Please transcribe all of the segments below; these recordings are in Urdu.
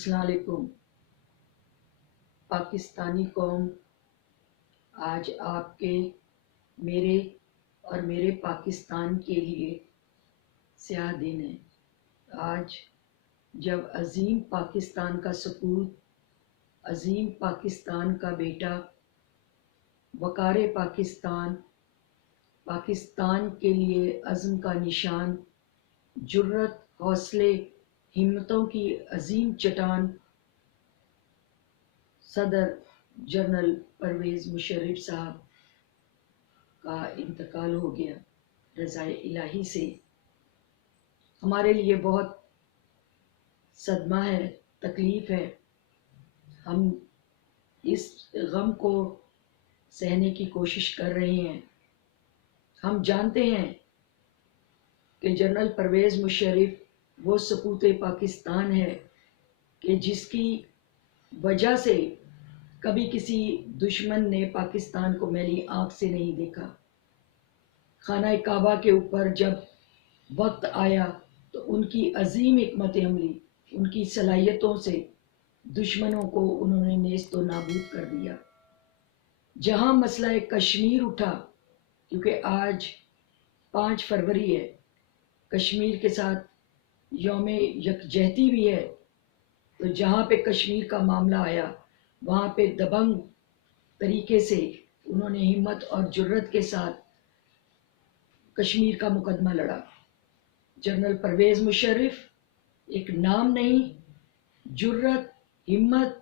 السلام علیکم پاکستانی قوم، آج آپ کے میرے اور میرے پاکستان کے لیے سیاہ دن ہے۔ آج جب عظیم پاکستان کا سپوت، عظیم پاکستان کا بیٹا، وقار پاکستان، پاکستان کے لیے عزم کا نشان، جرت، حوصلے، ہمتوں کی عظیم چٹان، صدر جنرل پرویز مشرف صاحب کا انتقال ہو گیا رضائے الہی سے، ہمارے لیے بہت صدمہ ہے، تکلیف ہے۔ ہم اس غم کو سہنے کی کوشش کر رہے ہیں۔ ہم جانتے ہیں کہ جنرل پرویز مشرف وہ سپوت پاکستان ہے کہ جس کی وجہ سے کبھی کسی دشمن نے پاکستان کو میلی آنکھ سے نہیں دیکھا۔ خانہ کعبہ کے اوپر جب وقت آیا تو ان کی عظیم حکمت عملی، ان کی صلاحیتوں سے دشمنوں کو انہوں نے نیست و نابود کر دیا۔ جہاں مسئلہ کشمیر اٹھا، کیونکہ آج 5 فروری ہے، کشمیر کے ساتھ یوم یکجہتی بھی ہے، تو جہاں پہ کشمیر کا معاملہ آیا وہاں پہ دبنگ طریقے سے انہوں نے ہمت اور جرت کے ساتھ کشمیر کا مقدمہ لڑا۔ جنرل پرویز مشرف ایک نام نہیں، جرت، ہمت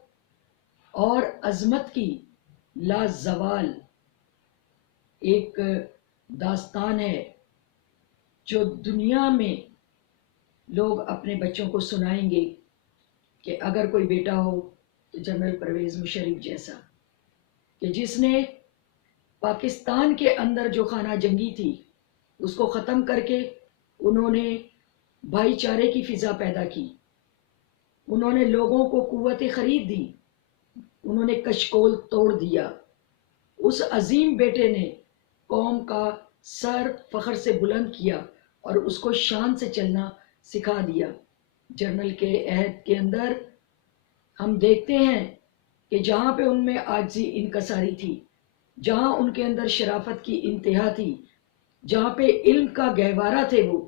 اور عظمت کی لازوال ایک داستان ہے جو دنیا میں لوگ اپنے بچوں کو سنائیں گے کہ اگر کوئی بیٹا ہو تو جنرل پرویز مشرف جیسا، کہ جس نے پاکستان کے اندر جو خانہ جنگی تھی اس کو ختم کر کے انہوں نے بھائی چارے کی فضا پیدا کی، انہوں نے لوگوں کو قوت خرید دی، انہوں نے کشکول توڑ دیا۔ اس عظیم بیٹے نے قوم کا سر فخر سے بلند کیا اور اس کو شان سے چلنا سکھا دیا۔ جنرل کے عہد کے اندر ہم دیکھتے ہیں کہ جہاں پہ ان میں عاجزی انکساری تھی، جہاں ان کے اندر شرافت کی انتہا تھی، جہاں پہ علم کا گہوارہ تھے وہ،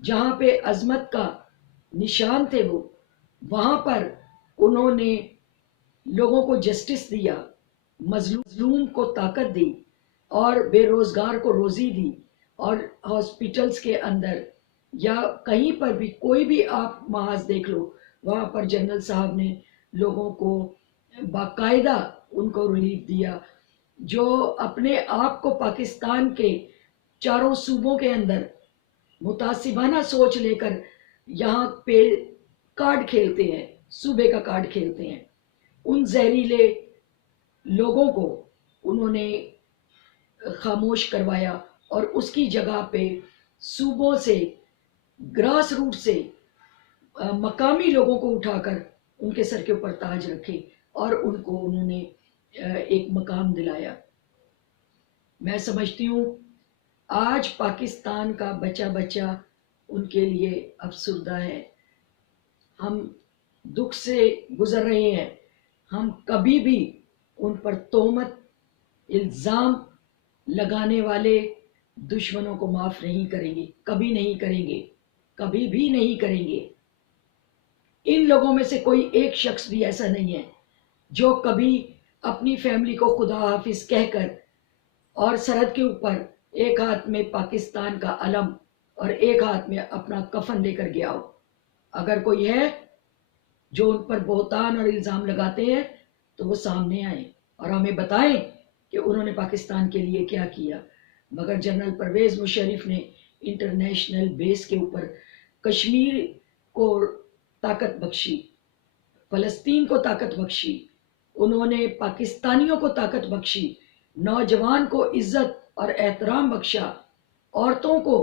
جہاں پہ عظمت کا نشان تھے وہ، وہاں پر انہوں نے لوگوں کو جسٹس دیا، مظلوم کو طاقت دی اور بے روزگار کو روزی دی، اور ہاسپیٹلز کے اندر یا کہیں پر بھی کوئی بھی آپ محاذ دیکھ لو، وہاں پر جنرل صاحب نے لوگوں کو باقاعدہ ان کو ریلیف دیا، جو اپنے آپ کو پاکستان کے چاروں صوبوں کے اندر متعصبانہ سوچ لے کر یہاں پہ کارڈ کھیلتے ہیں، صوبے کا کارڈ کھیلتے ہیں، ان زہریلے لوگوں کو انہوں نے خاموش کروایا اور اس کی جگہ پہ صوبوں سے، گراس روٹ سے مقامی لوگوں کو اٹھا کر ان کے سر کے اوپر تاج رکھے اور ان کو انہوں نے ایک مقام دلایا۔ میں سمجھتی ہوں آج پاکستان کا بچہ بچہ ان کے لیے افسردہ ہے۔ ہم دکھ سے گزر رہے ہیں، ہم کبھی بھی ان پر تہمت، الزام لگانے والے دشمنوں کو معاف نہیں کریں گے، کبھی نہیں کریں گے، کبھی بھی نہیں کریں گے۔ ان لوگوں میں سے کوئی ایک شخص بھی ایسا نہیں ہے جو کبھی اپنی فیملی کو خدا حافظ کہہ کر اور سرحد کے اوپر ایک ہاتھ میں پاکستان کا علم اور ایک ہاتھ میں اپنا کفن لے کر گیا ہو۔ اگر کوئی ہے جو ان پر بہتان اور الزام لگاتے ہیں تو وہ سامنے آئیں اور ہمیں بتائیں کہ انہوں نے پاکستان کے لیے کیا کیا۔ مگر جنرل پرویز مشرف نے انٹرنیشنل بیس کے اوپر کشمیر کو طاقت بخشی، فلسطین کو طاقت بخشی، انہوں نے پاکستانیوں کو طاقت بخشی، نوجوان کو عزت اور احترام بخشا، عورتوں کو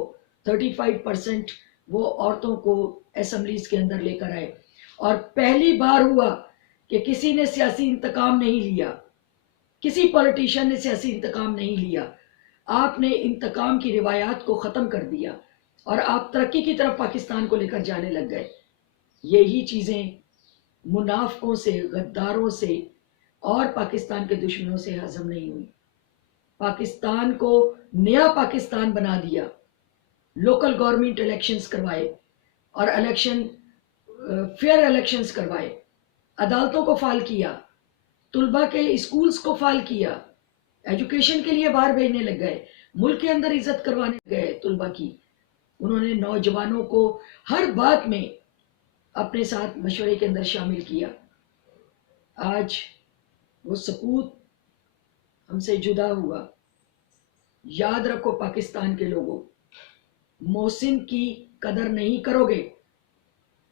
35% وہ عورتوں کو اسمبلیز کے اندر لے کر آئے، اور پہلی بار ہوا کہ کسی نے سیاسی انتقام نہیں لیا، کسی پولیٹیشین نے سیاسی انتقام نہیں لیا۔ آپ نے انتقام کی روایات کو ختم کر دیا اور آپ ترقی کی طرف پاکستان کو لے کر جانے لگ گئے۔ یہی چیزیں منافقوں سے، غداروں سے اور پاکستان کے دشمنوں سے ہضم نہیں ہوئی۔ پاکستان کو نیا پاکستان بنا دیا، لوکل گورنمنٹ الیکشنز کروائے اور فیئر الیکشنز کروائے، عدالتوں کو فعال کیا، طلبہ کے اسکولز کو فعال کیا، ایجوکیشن کے لیے باہر بھیجنے لگ گئے، ملک کے اندر عزت کروانے گئے طلبہ کی۔ انہوں نے نوجوانوں کو ہر بات میں اپنے ساتھ مشورے کے اندر شامل کیا۔ آج وہ سپوت ہم سے جدا ہوا۔ یاد رکھو پاکستان کے لوگوں، محسن کی قدر نہیں کرو گے،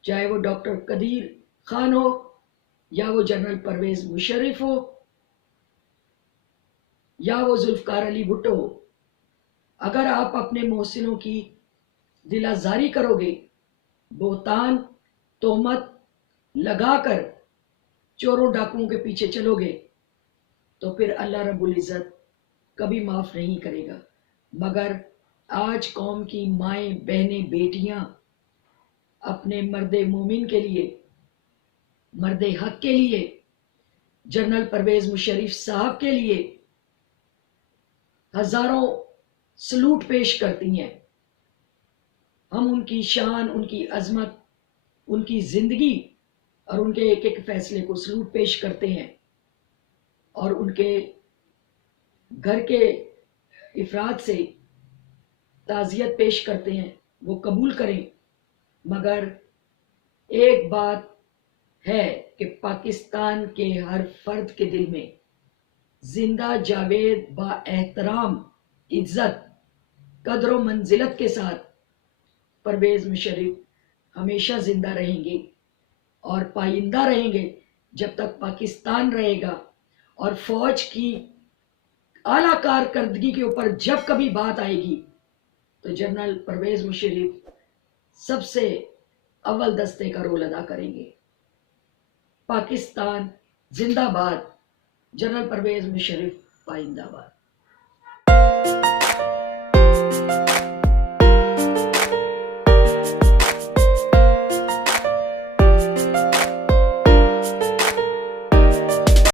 چاہے وہ ڈاکٹر قدیر خان ہو یا وہ جنرل پرویز مشرف ہو یا وہ ذوالفقار علی بھٹو ہو۔ اگر آپ اپنے محسنوں کی دل آزاری کرو گے، بہتان تہمت لگا کر چوروں ڈاکوؤں کے پیچھے چلو گے، تو پھر اللہ رب العزت کبھی معاف نہیں کرے گا۔ مگر آج قوم کی مائیں بہنیں بیٹیاں اپنے مرد مومن کے لیے، مرد حق کے لیے، جنرل پرویز مشرف صاحب کے لیے ہزاروں سلوٹ پیش کرتی ہیں۔ ہم ان کی شان، ان کی عظمت، ان کی زندگی اور ان کے ایک ایک فیصلے کو سلوٹ پیش کرتے ہیں، اور ان کے گھر کے افراد سے تعزیت پیش کرتے ہیں، وہ قبول کریں۔ مگر ایک بات ہے کہ پاکستان کے ہر فرد کے دل میں زندہ جاوید با احترام، عزت، قدر و منزلت کے ساتھ پرویز مشرف ہمیشہ زندہ رہیں گے اور پائندہ رہیں گے جب تک پاکستان رہے گا۔ اور فوج کی اعلیٰ کارکردگی کے اوپر جب کبھی بات آئے گی تو جنرل پرویز مشرف سب سے اول دستے کا رول ادا کریں گے۔ پاکستان زندہ باد، جنرل پرویز مشرف پائندہ باد۔